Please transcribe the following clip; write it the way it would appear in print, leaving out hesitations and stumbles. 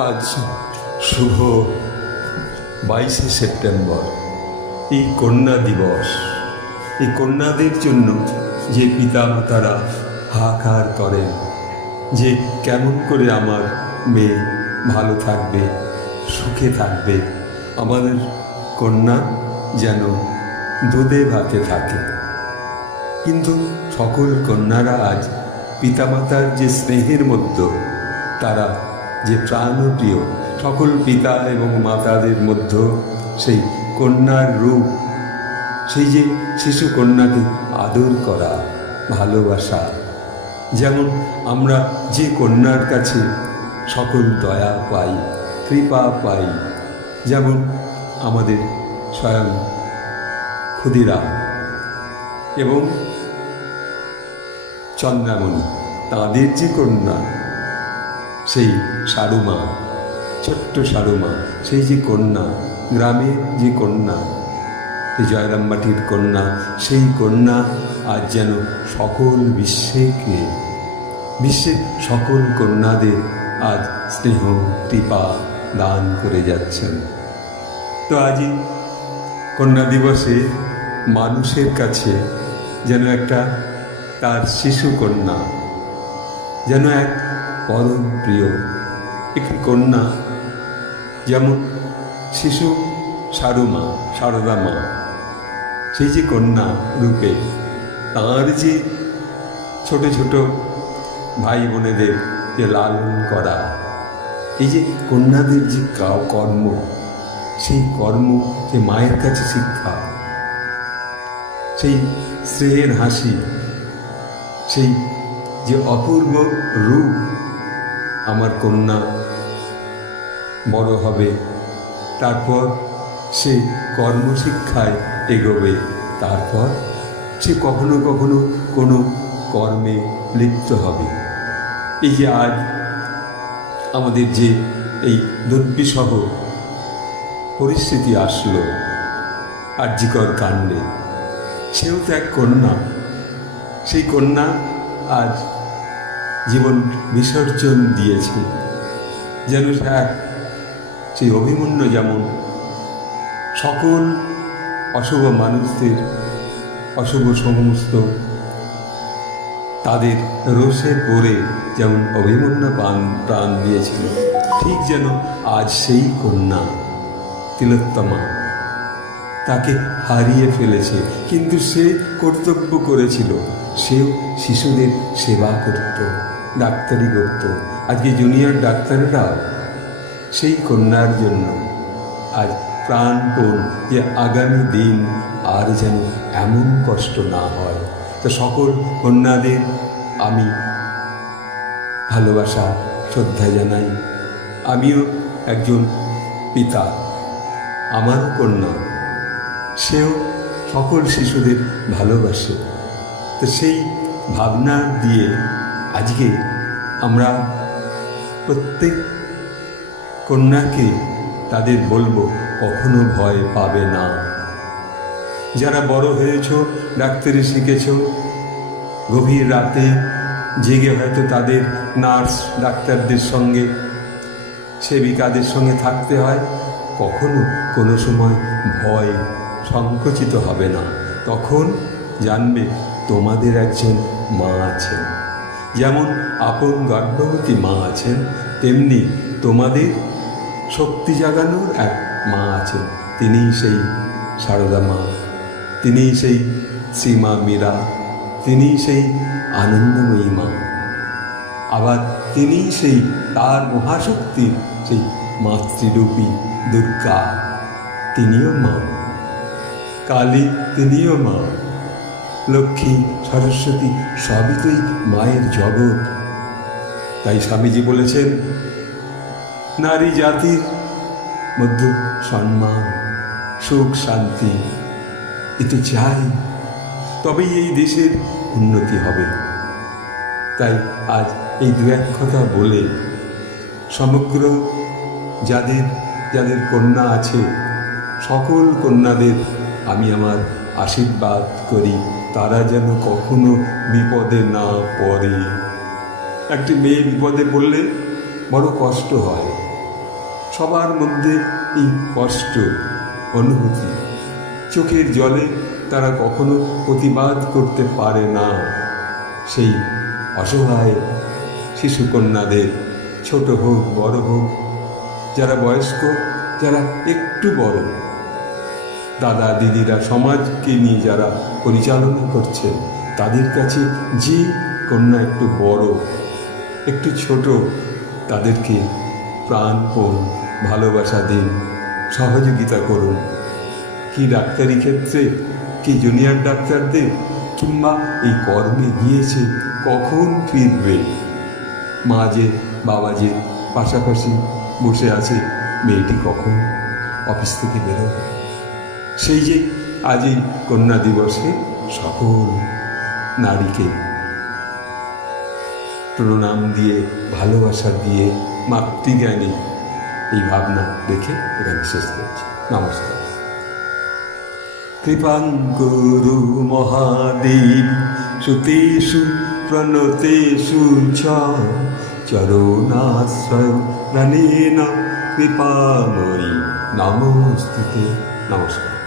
আজ শুভ 22শে সেপ্টেম্বর, এই কন্যা দিবস। এই কন্যাদের জন্য যে পিতামাতারা হাহাকার করেন যে কেমন করে আমার মেয়ে ভালো থাকবে, সুখে থাকবে, আমাদের কন্যা যেন দুধে ভাতে থাকে। কিন্তু সকল কন্যারা আজ পিতামাতার যে স্নেহের মধ্যে তারা যে প্রাণপ্রিয়, সকল পিতা এবং মাতাদের মধ্যে সেই কন্যার রূপ, সেই যে শিশু কন্যাকে আদর করা, ভালোবাসা, যেমন আমরা যে কন্যার কাছে সকল দয়া পাই, কৃপা পাই, যেমন আমাদের স্বয়ং ক্ষুদিরাম এবং চন্দ্রামণি, তাঁদের যে কন্যা সেই সারুমা, ছোট্ট সারুমা, সেই যে কন্যা, গ্রামের যে কন্যা, এই জয়রামবাটির কন্যা, সেই কন্যা আজ যেন সকল বিশ্বের সকল কন্যাদের আজ স্নেহ কৃপা দান করে যাচ্ছেন। তো আজই কন্যা দিবসে মানুষের কাছে যেন একটা তার শিশু কন্যা যেন এক পরম প্রিয় একটি কন্যা, যেমন শিশু সারুমা, সারদা মা, সেই যে কন্যা রূপে তাঁর যে ছোট ছোট ভাই বোনেদের যে লালন করা, এই যে কন্যাদের যে কর্ম, সেই কর্ম যে মায়ের কাছে শিক্ষা, সেই স্নেহের হাসি, সেই যে অপূর্ব রূপ, আমার কন্যা বড় হবে, তারপর সে কর্মশিক্ষায় এগোবে, তারপর সে কখনো কখনো কোনো কর্মে লিপ্ত হবে। এই যে আজ আমাদের যে এই দুর্বিষহ পরিস্থিতি আসলো আরজিকর কাণ্ডে, সেও তো এক কন্যা। সেই কন্যা আজ জীবন বিসর্জন দিয়েছে, যেন সেই অভিমন্যু যেমন সকল অশুভ মানুষদের, অশুভ সমস্ত তাদের রোষে পড়ে যেমন অভিমন্যু প্রাণ দিয়েছিল, ঠিক যেন আজ সেই কন্যা তিলোত্তমা তাকে হারিয়ে ফেলেছে, কিন্তু সে কর্তব্য করেছিল, সেও শিশুদের সেবা করত, ডাক্তারি করত। আজকে জুনিয়র ডাক্তাররাও সেই কন্যার জন্য আজ প্রাণপণ যে আগামী দিন আর যেন এমন কষ্ট না হয়। তো সকল কন্যাদের আমি ভালোবাসা শ্রদ্ধা জানাই। আমিও একজন পিতা, আমার কন্যা সেও সকল শিশুদের ভালোবাসে। তো সেই ভাবনা দিয়ে আজকে আমরা প্রত্যেক কন্যাকে তাদের বলবো, কখনো ভয় পাবে না। যারা বড় হয়েছ, ডাক্তারি শিখেছ, গভীর রাতে জেগে হয়তো তাদের নার্স ডাক্তারদের সঙ্গে, সেবিকাদের সঙ্গে থাকতে হয়, কখনো কোনো সময় ভয় সংকুচিত হবে না। তখন জানবে তোমাদের একজন মা আছেন, যেমন আপন গর্ভবতী মা আছেন, তেমনি তোমাদের শক্তি জাগানোর এক মা আছেন। তিনিই সেই সারদা মা, তিনিই সেই শ্রীমা মীরা, তিনিই সেই আনন্দময়ী মা, আবার তিনিই সেই তার মহাশক্তির সেই মাতৃরূপী দুর্গা, তিনিও মা, কালী তিনিও মা, লক্ষ্মী সরস্বতী সবই তো মায়ের জগৎ। তাই স্বামীজি বলেছেন, নারী জাতির মধ্যে সম্মান, সুখ, শান্তি এতে চাই, তবেই এই দেশের উন্নতি হবে। তাই আজ এই দু এক কথা বলে সমগ্র যাদের যাদের কন্যা আছে, সকল কন্যাদের আমি আমার আশীর্বাদ করি, তারা যেন কখনো বিপদে না পড়ে। একটি মেয়ে বিপদে পড়লে বড় কষ্ট হয়, সবার মধ্যে এই কষ্ট অনুভূতি, চোখের জলে তারা কখনো প্রতিবাদ করতে পারে না। সেই অসহায় শিশুকন্যাদের, ছোট হোক বড় হোক, যারা বয়স্ক, যারা একটু বড়, দাদা দিদিরা সমাজকে নিয়ে যারা পরিচালনা করছে, তাদের কাছে যে কন্যা একটু বড়, একটু ছোট, তাদেরকে প্রাণপণ ভালোবাসা দিন, সহযোগিতা করুন। কি ডাক্তারি ক্ষেত্রে, কি জুনিয়র ডাক্তারদের, কিংবা এই কর্মে গিয়েছে, কখন ফিরবে? মা যে বাবা যে পাশাপাশি বসে আছে, মেয়েটি কখন অফিস থেকে বেরোবে? সেই যে আজ এই কন্যা দিবসে সকল নারীকে প্রণাম দিয়ে, ভালোবাসা দিয়ে, মাতৃজ্ঞানী এই ভাবনা রেখে এখানে শেষ করছি। নমস্কার। কৃপাং কুরু মহাদেব সুতেষু প্রণতেষু চ চরণাশ্রয় প্রাণেন কৃপাময়ী নমস্তুতে। নমস্কার।